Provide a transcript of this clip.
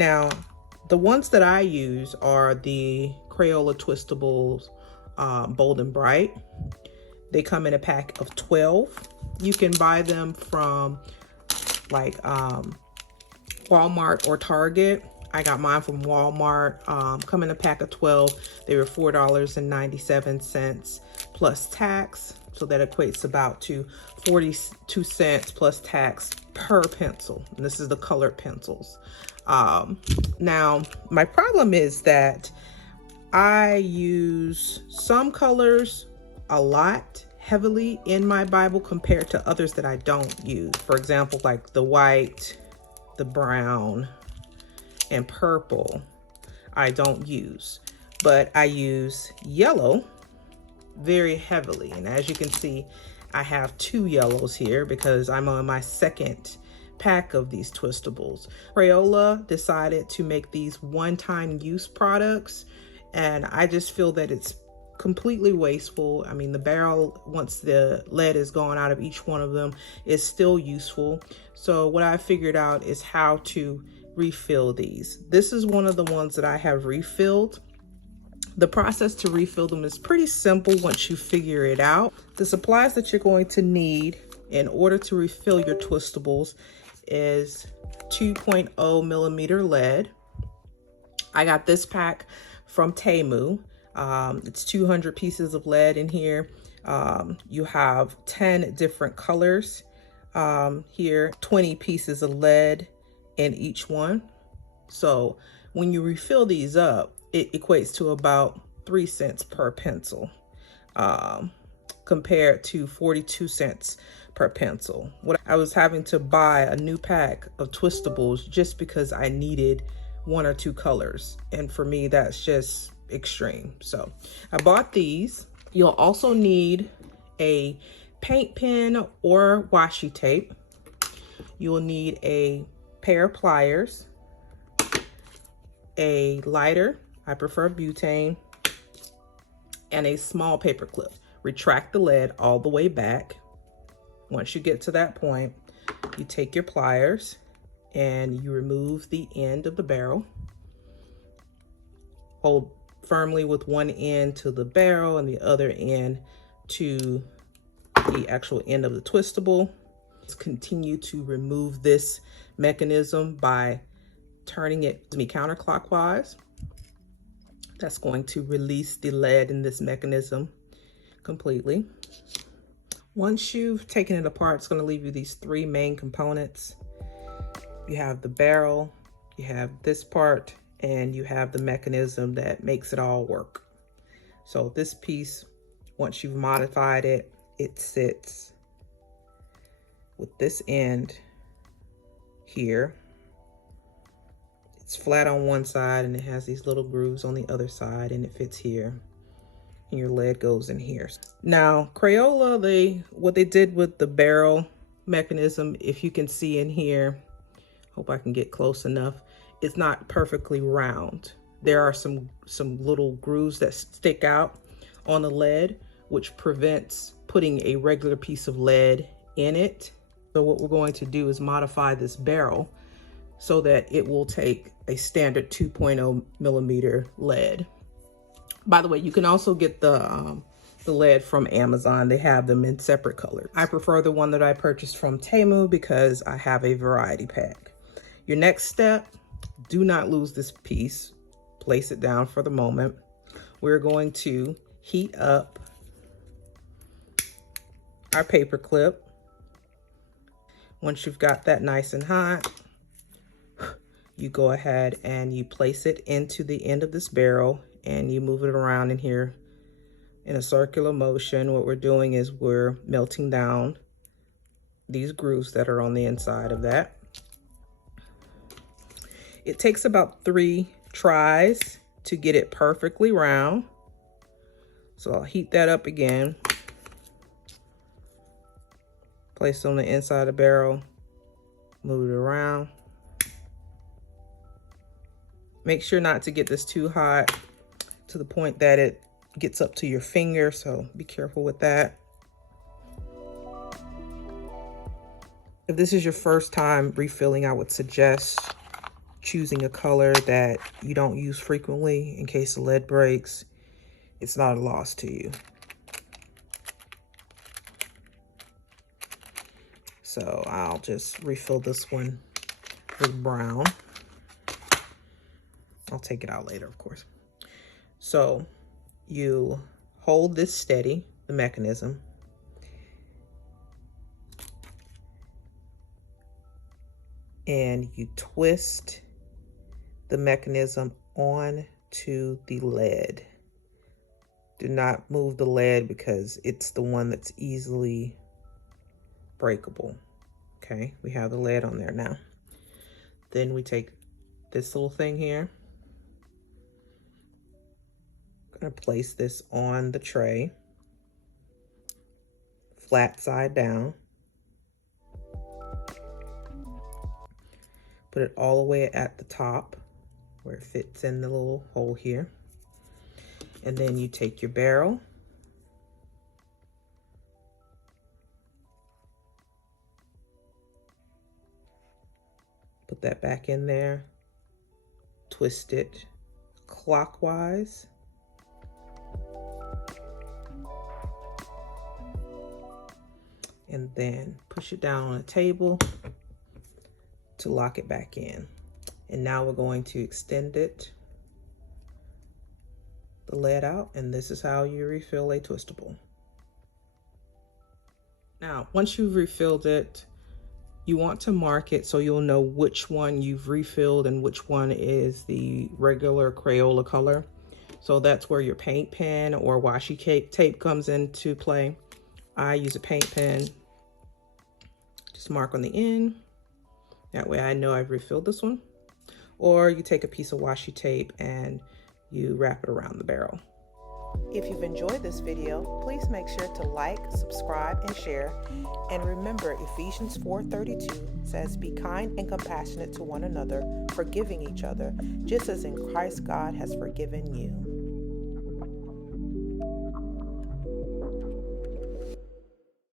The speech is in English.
Now, the ones that I use are the Crayola Twistables Bold and Bright. They come in a pack of 12. You can buy them from like Walmart or Target. I got mine from Walmart. Come in a pack of 12. They were $4.97 plus tax. So that equates about to 42 cents plus tax per pencil. And this is the colored pencils. Now, my problem is that I use some colors a lot heavily in my Bible compared to others that I don't use. For example, like the white, the brown, and purple I don't use, but I use yellow very heavily. And as you can see, I have 2 yellows here because I'm on my second pack of these Twistables. Crayola decided to make these one-time use products, and I just feel that it's completely wasteful. I mean, the barrel, once the lead is gone out of each one of them, is still useful. So what I figured out is how to refill these. This is one of the ones that I have refilled. The process to refill them is pretty simple once you figure it out. The supplies that you're going to need in order to refill your Twistables is 2.0 millimeter lead. I got this pack from Temu. It's 200 pieces of lead in here. You have 10 different colors here, 20 pieces of lead in each one. So when you refill these up, it equates to about 3 cents per pencil, compared to 42 cents per pencil. I was having to buy a new pack of Twistables just because I needed 1 or 2 colors. And for me, that's just extreme. So I bought these. You'll also need a paint pen or washi tape. You'll need a pair of pliers, a lighter, I prefer butane, and a small paper clip. Retract the lead all the way back. Once you get to that point, you take your pliers and you remove the end of the barrel. Hold firmly with one end to the barrel and the other end to the actual end of the Twistable. Continue to remove this mechanism by turning it counterclockwise. That's going to release the lead in this mechanism completely. Once you've taken it apart, it's going to leave you these 3 main components. You have the barrel, you have this part, and you have the mechanism that makes it all work. So this piece, once you've modified it, it sits with this end here. It's flat on one side and it has these little grooves on the other side, and it fits here. And your lead goes in here. Now, Crayola, what they did with the barrel mechanism, if you can see in here, hope I can get close enough, it's not perfectly round. There are some little grooves that stick out on the lead, which prevents putting a regular piece of lead in it. So what we're going to do is modify this barrel so that it will take a standard 2.0 millimeter lead. By the way, you can also get the lead from Amazon. They have them in separate colors. I prefer the one that I purchased from Temu because I have a variety pack. Your next step, do not lose this piece. Place it down for the moment. We're going to heat up our paper clip. Once you've got that nice and hot, you go ahead and you place it into the end of this barrel and you move it around in here in a circular motion. What we're doing is we're melting down these grooves that are on the inside of that. It takes about 3 tries to get it perfectly round. So I'll heat that up again. Place it on the inside of the barrel, move it around. Make sure not to get this too hot to the point that it gets up to your finger, so be careful with that. If this is your first time refilling, I would suggest choosing a color that you don't use frequently in case the lead breaks, it's not a loss to you. So I'll just refill this one with brown. I'll take it out later, of course. So you hold this steady, the mechanism, and you twist the mechanism onto the lead. Do not move the lead because it's the one that's easily breakable. Okay, we have the lead on there now. Then we take this little thing here. I'm going to place this on the tray, flat side down. Put it all the way at the top where it fits in the little hole here. And then you take your barrel, put that back in there, twist it clockwise. And then push it down on a table to lock it back in. And now we're going to extend it, the lead out, and this is how you refill a twistable. Now, once you've refilled it, you want to mark it so you'll know which one you've refilled and which one is the regular Crayola color. So that's where your paint pen or washi tape comes into play. I use a paint pen. Just mark on the end. That way I know I've refilled this one. Or you take a piece of washi tape and you wrap it around the barrel. If you've enjoyed this video, please make sure to like, subscribe, and share. And remember, Ephesians 4:32 says, "Be kind and compassionate to one another, forgiving each other, just as in Christ God has forgiven you."